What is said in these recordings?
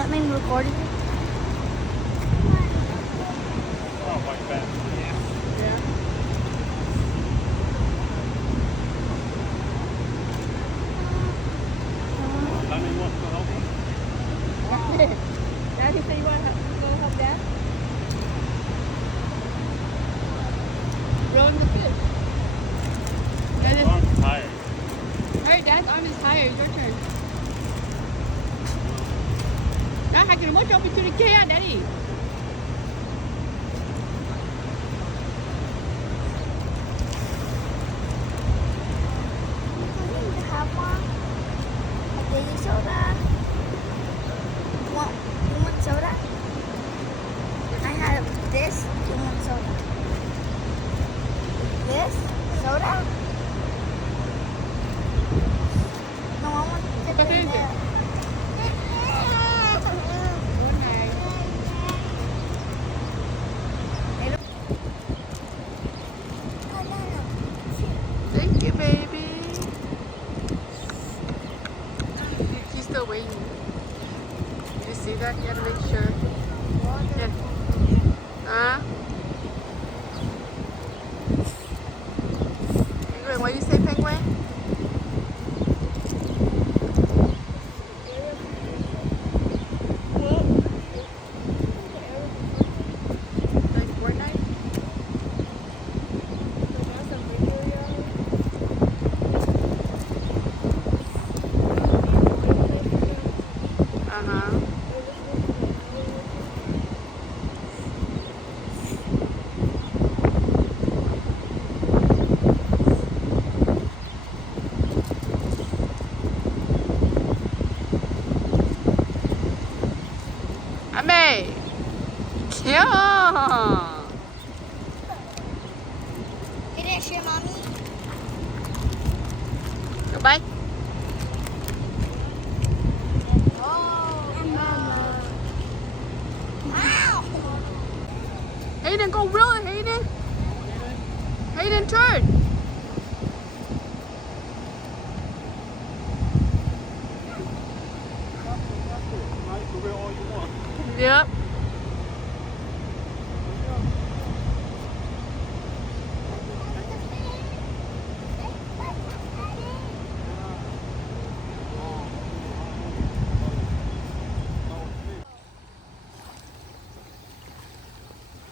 that mean recording? Oh, like that. Yeah. Daddy wants to help us. Daddy said you want to go help Dad? Rowing the fish. His arm's tired. Alright, Dad's arm is tired. Your turn. Nah, hakin mo jump into the kaya, Daddy. Soda. You want soda? I have this. You want soda? This soda? No, I want to What is it? Thank you, baby. He's still waiting. Did you see that? You gotta make sure. Yeah. Huh? Penguin, what do you say, Penguin? Like Fortnite? Uh-huh. Ame! Yeah! It is your mommy. Goodbye. Hayden, go reel it, Hayden. Hayden, turn. Nice to wear all you want. Yep.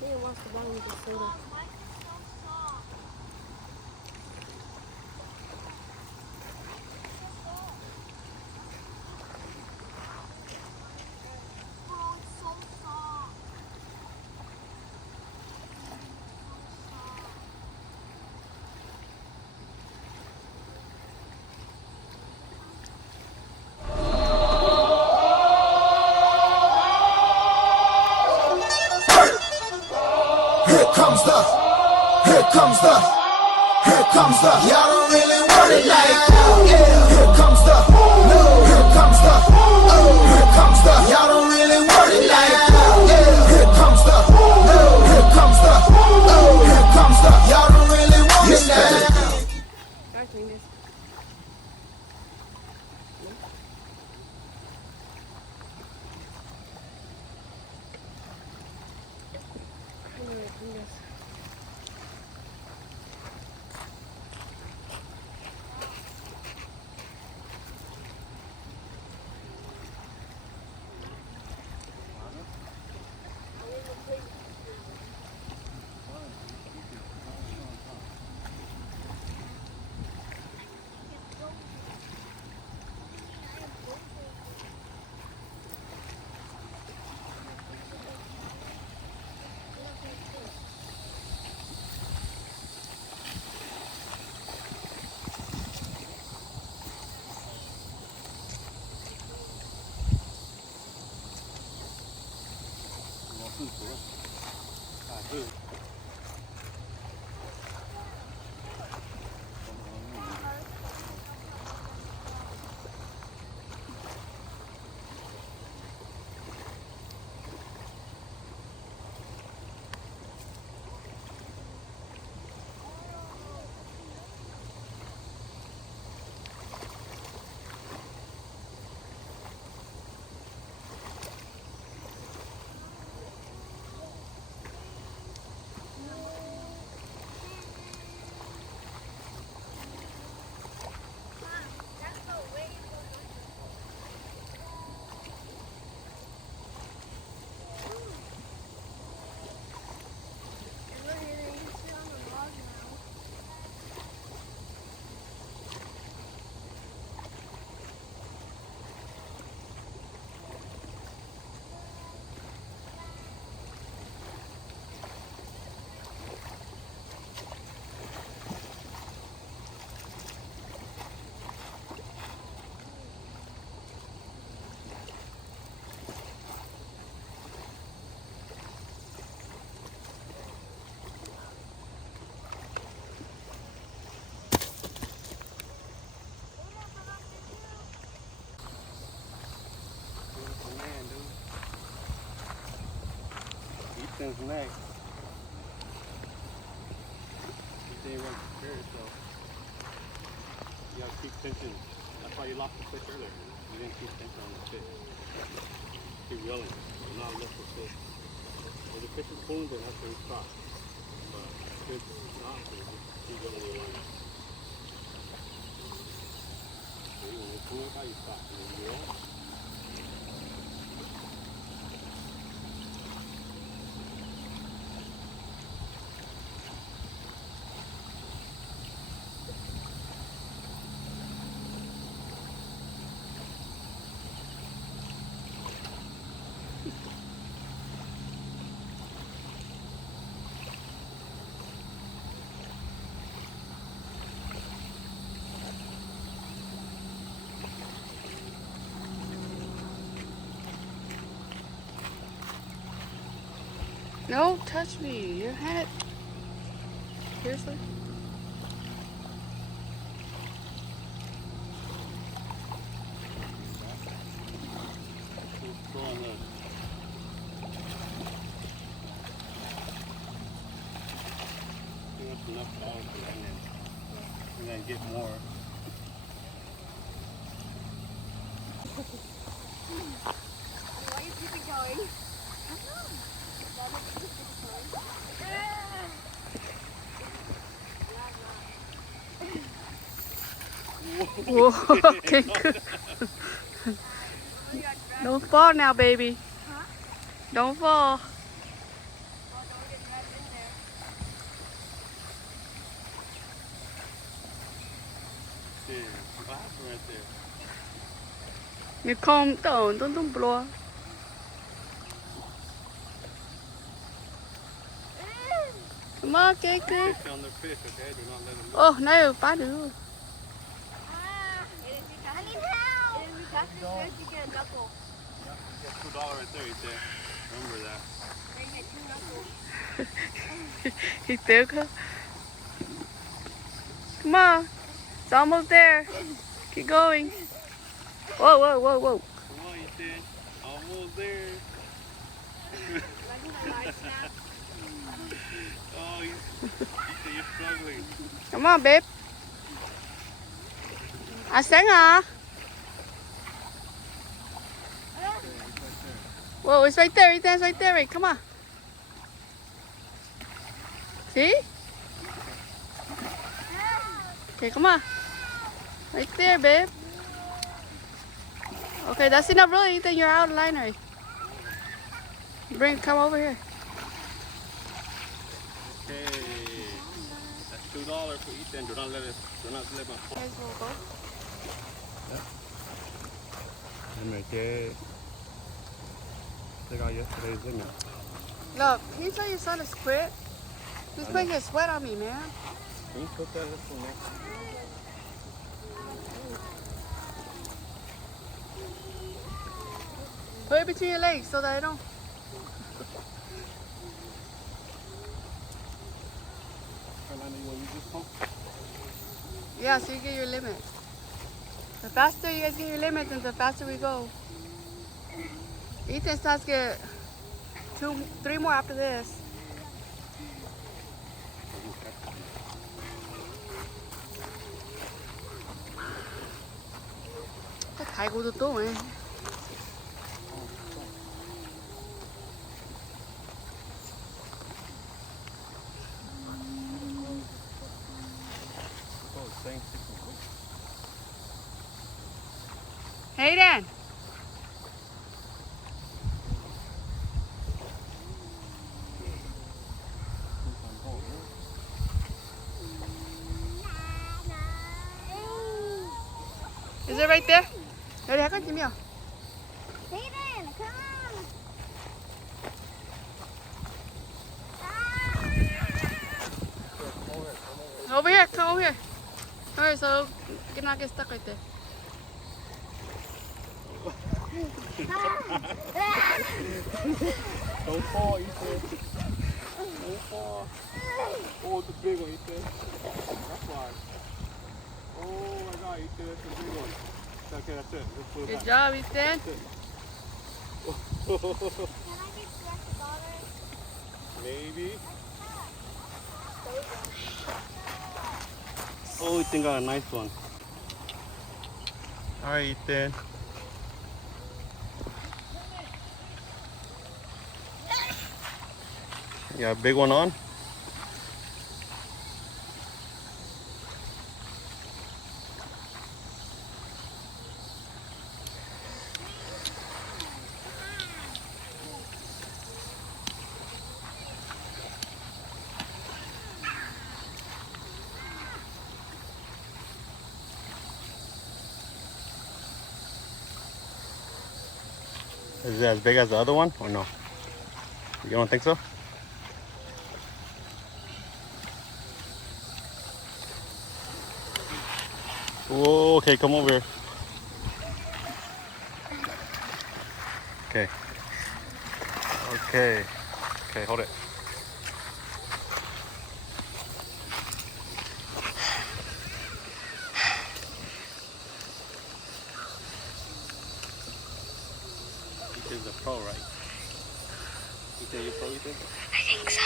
He wants to buy me the soda. Here comes the, y'all don't really want it like that. Yeah. Here comes the, no. Here comes the, oh. Here comes the, y'all don't really want it like that. Yeah. Here comes the, no. Here comes the, oh. Here comes the, y'all don't really want it like that. Ethan's neck. Ethan wasn't prepared, so you gotta keep tension. That's why you lost the fish earlier. You didn't keep tension on the fish. Keep reeling. Do not lift the fish. If the fish is pulling, then that's when you stop. But if it's not, then you just keep reeling your line. So when it's pulling out, you stop. And then you roll. No, touch me. Your hat. Seriously? Go on the. That's enough dollars for that, and then we're gonna get more. Why are you keeping going? Whoa, okay, good. Don't fall now, baby. Huh? Don't fall. Well, don't get dragged in there. Yeah, what happened right there? You calm down. Don't blow. Come on, Keke. Fish on the fish, okay? Do not let them Oh, no, phá được. I need help! It is because first you get a knuckle. You get $2 right there, Ethan. Remember that. Then you get 2 knuckles. He took her. Come on. It's almost there. Keep going. Whoa, whoa, whoa, whoa. Come on, Ethan. Almost there. Like my line snap. Oh, Ethan, you're struggling. Come on, babe. À, sáng hả? Whoa, it's right there. Ethan's right there. Come on. See? Okay, come on. Right there, babe. Okay, that's enough really, Ethan. You're out of line already. Come over here. Okay. That's $2 for Ethan. Do not let my phone. Limit, take out yesterday's limit. Look, can you tell your son to quit? He's making a sweat on me, man. Can you put that little next? Put it between your legs so that I don't. Yeah, so you get your limit. The faster you guys get your limit, then the faster we go. Ethan starts to get 3 more after this. 달고도 또 왜? Hayden. Is it right there? 여기 약간 팀이야. Hayden, come on! Over here, come over here. Alright, so you're not get stuck right there. Don't fall, Ethan. Don't fall. Oh, it's a big one, Ethan. That's why. Oh my God, Ethan, that's a big one. Okay, that's it. Let's put it Good back. job, Ethan. That's it. Can I get $2 extra? Maybe. Oh, Ethan got a nice one. Alright, Ethan. You got a big one on? Is it as big as the other one or no? You don't think so? Whoa, okay, come over here. Okay. Okay. Okay, hold it. Ethan's a pro, right? Ethan, you pro, Ethan? I think so.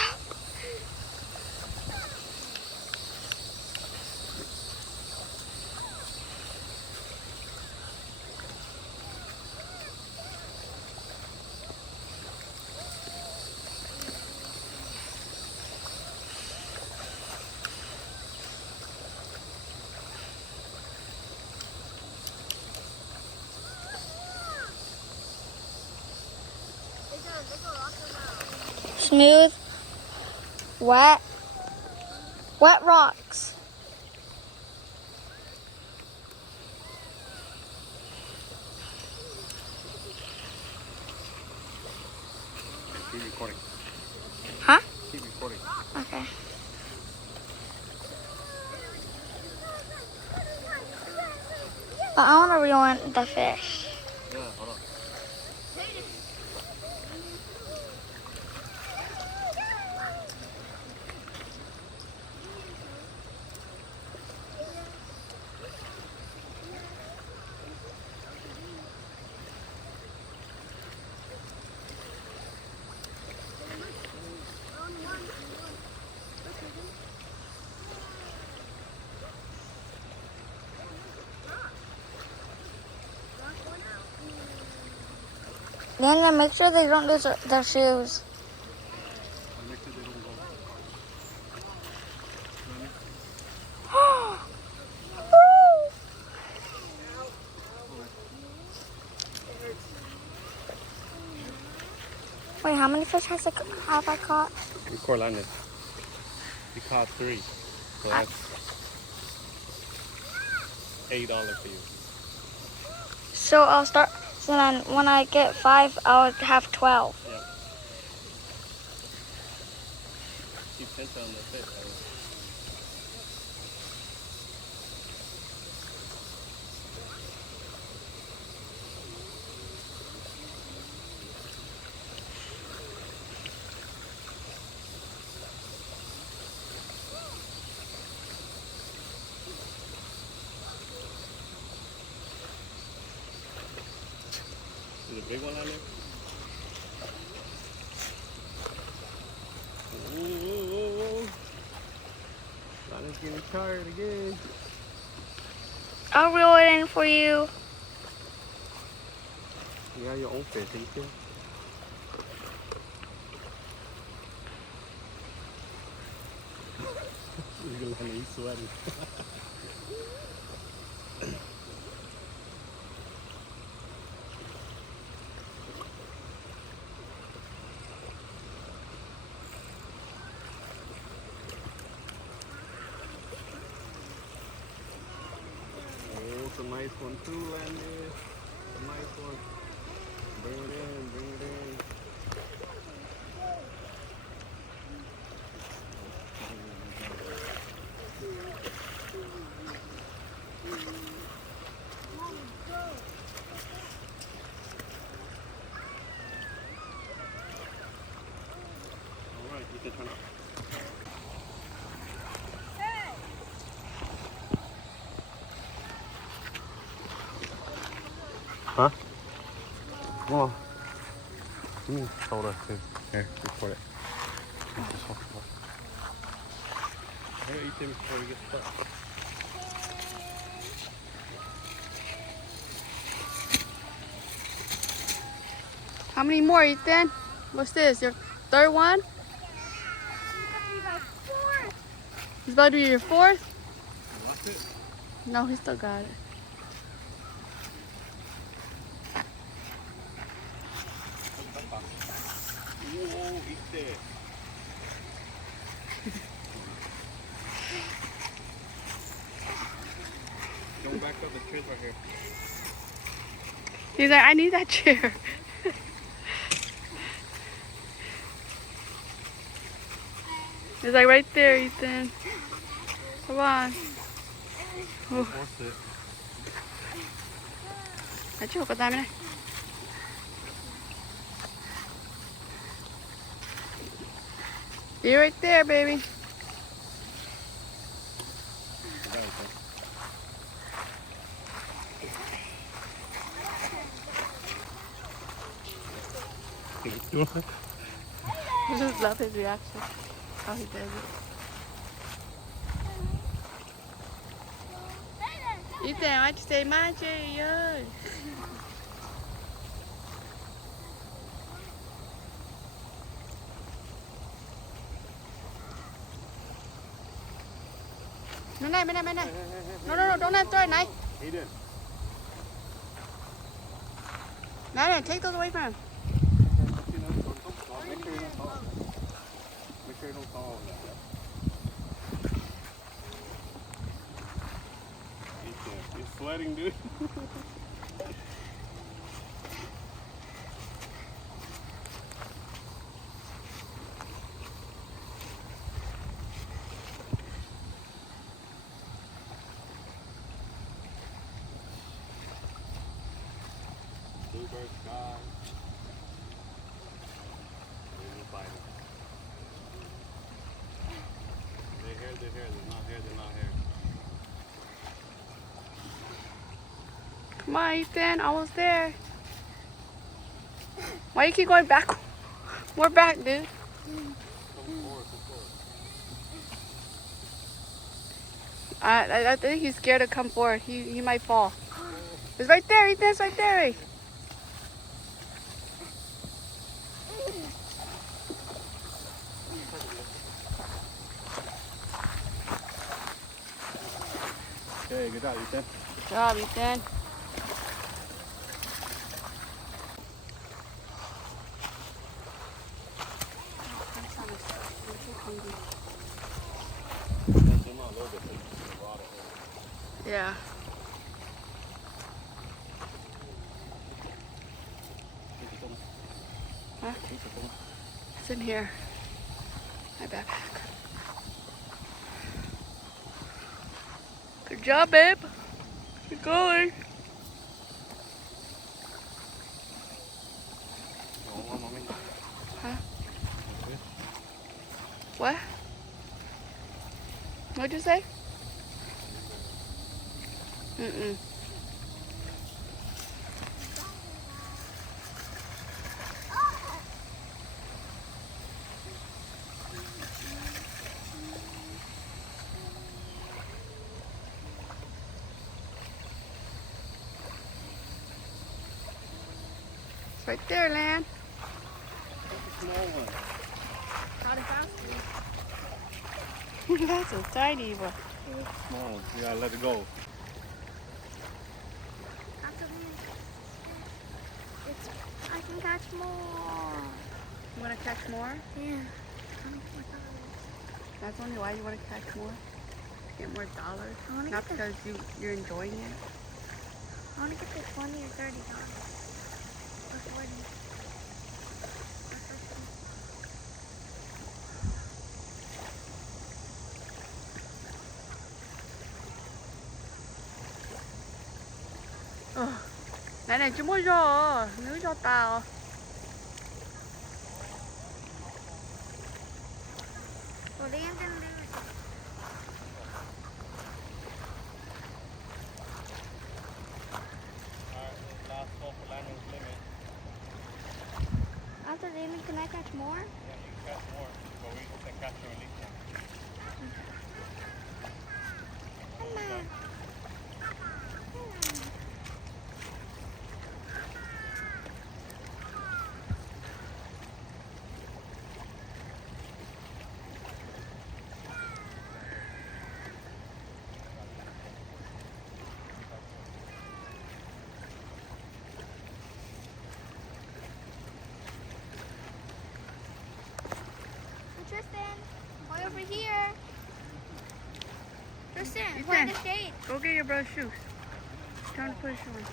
Smooth, wet rocks. Keep recording. Huh? Keep recording. Okay. But I want to reel in the fish. Yeah, hold on. Then make sure they don't lose their shoes. Make sure they don't go. Wait, how many fish have I caught? We caught landed. We caught 3. So that's $8 for you. So I'll start. So then when I get 5, I'll have 12. Yeah. Keep tension on the fish. Is a big one on there? Whoa. Lonnie's getting tired again. I'll reel it in for you. You got your own fish, Ethan. Look at Lonnie, he's sweating. It's a nice one too, Landon. A nice one. Bring it in, bring it in. Alright, you can turn up. Huh? Come on. Give me a soda too. Here, record it. Here, eat them before you get stuck. How many more, Ethan? What's this? Your third one? It's about to be your fourth? Lost it? No, he still got it. Whoa, eat that. Don't back up, the chair's right here. He's like, I need that chair. It's like right there, Ethan. Come on. Force it. Achoo, 그 다음에. You're right there, baby. I just love his reaction. How he does it. Ethan, why'd you say my chair is yours? No, no, no, no, no. No, no, no, don't let him throw it, Nike. He did. No, no, take those away from him. Make sure you don't fall. Make sure you don't fall. He's sweating, dude. Bluebird sky. They're here, they're here. They're not here, they're not here. Come on, Ethan, almost there. Why you keep going back? More back, dude. Come forward, come forward. I think he's scared to come forward. He might fall. It's right there, Ethan. It's right there. Okay, good job, Ethan. Good job, Ethan. Yeah. Huh? It's in here. My backpack. Good job, babe. You're going. Huh? What? What'd you say? Mm-mm. It's right there, Lan. Small one. That's a tiny one. Small. You gotta let it go. I can catch more. You want to catch more? Yeah. That's only why you want to catch more? Get more dollars? I wanna Not get the- because you're enjoying it? I want to get the $20 or $30. Or 40. Này này, chú mua rồi. Nước cho tao. What are you gonna do? Alright, last call for landing limit. After Damon, can I catch more? Yeah, you can catch more. ahorita te cacho ahorita. Tristan, boy over here. Tristan, Ethan. play the shade. Go get your brother's shoes. Time to put his shoes on.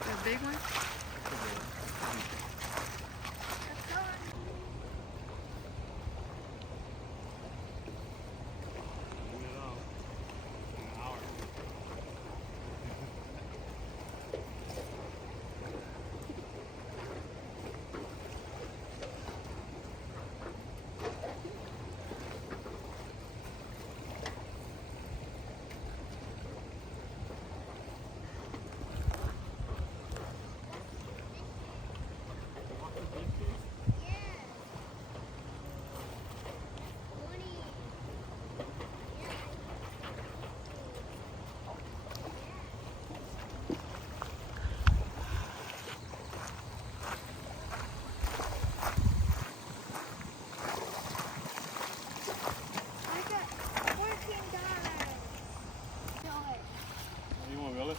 The big one? You want to reel it?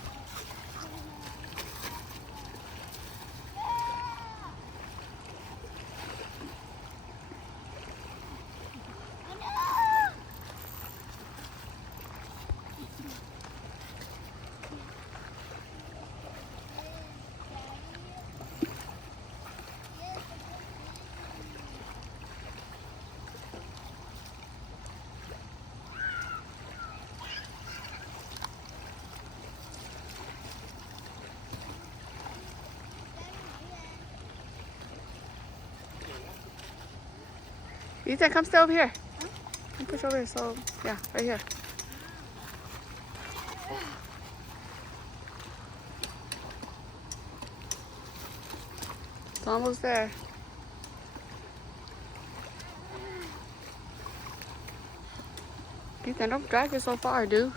Ethan, come stay over here. Come push over here. So, yeah, right here. It's almost there. Ethan, don't drag it so far, dude.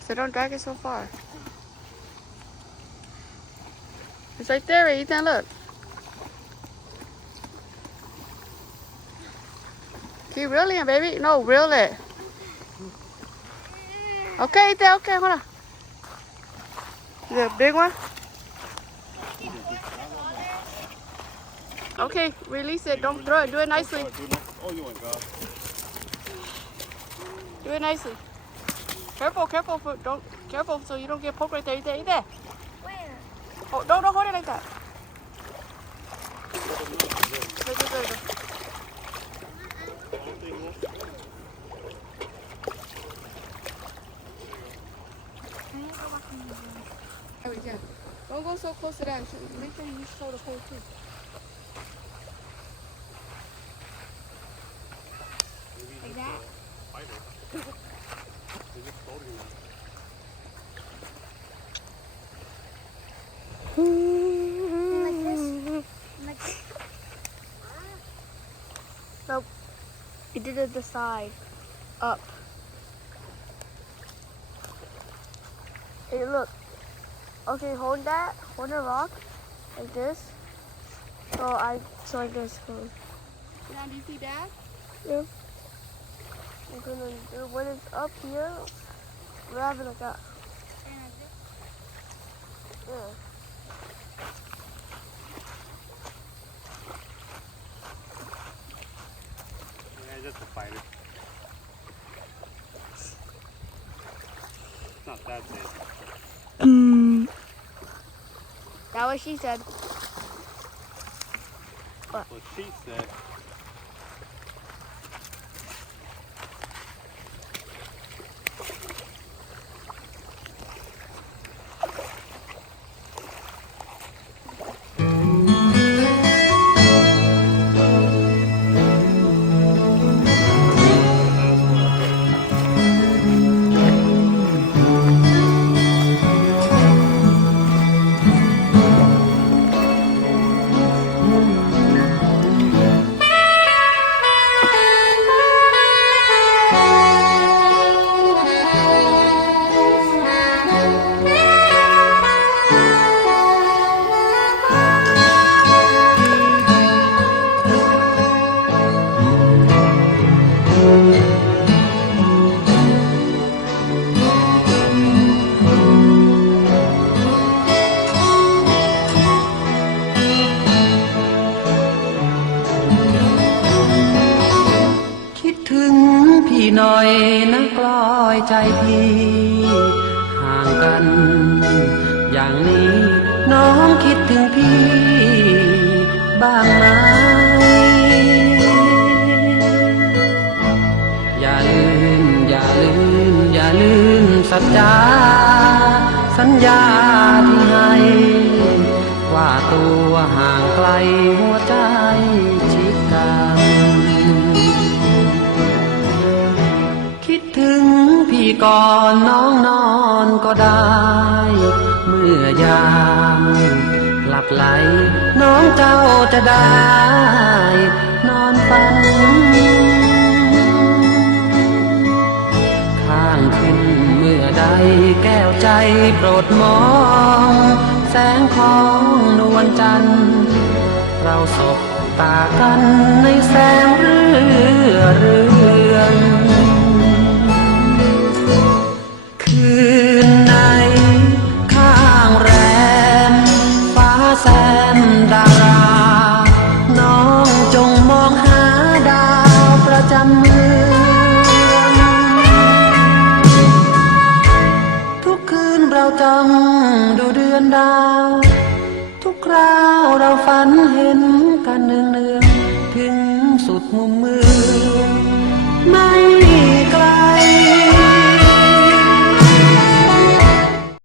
So don't drag it so far. It's right there, Ethan, look. Keep reeling it, baby. No, reel it. Okay, Ethan, okay, hold on. The big one? Okay, release it. Don't throw it. Do it nicely. Oh, you want God. Do it nicely. Careful, careful, careful so you don't get poked right there. Ethan, Ethan. Where? Oh, don't hold it like that. There. Oh, yeah. Don't go so close to that. Make sure you show the pole too. Like that? They're just floating now. Like this? Like this? Nope. You did it the side. Up. Hey, look. Okay, hold that. Hold the rock like this. So I just goes. Now, do you see Dad? Yep. I'm gonna do when it's up here. Grab it like that. Yeah. Yeah, just a fighter. It's not that big. That's what she said. What she said. ถึงพี่หน่อยนะกลอยใจพี่ห่างกันอย่างนี้น้องคิดถึงพี่บ้างไหมอย่าลืมอย่าลืมอย่าลืมสัญญาที่ให้ว่าตัวห่างไกลหัวใจชิดกันคิดถึงพี่ก่อนน้องนอนก็ได้เมื่อยามหลับไหลน้องเจ้าจะได้นอนฝันข้างขึ้นเมื่อใดแก้วใจโปรดมองแสงของนวลจันทร์เราสบตากันในแสงเรือนคืนไหนข้างแรมฟ้าแซมดาราน้องจงมองหาดาวประจำเมืองทุกคืนเราจ้องดูเดือนดาวทุกคราวเราฝันเห็นกันเนืองๆถึงสุดมุมเมื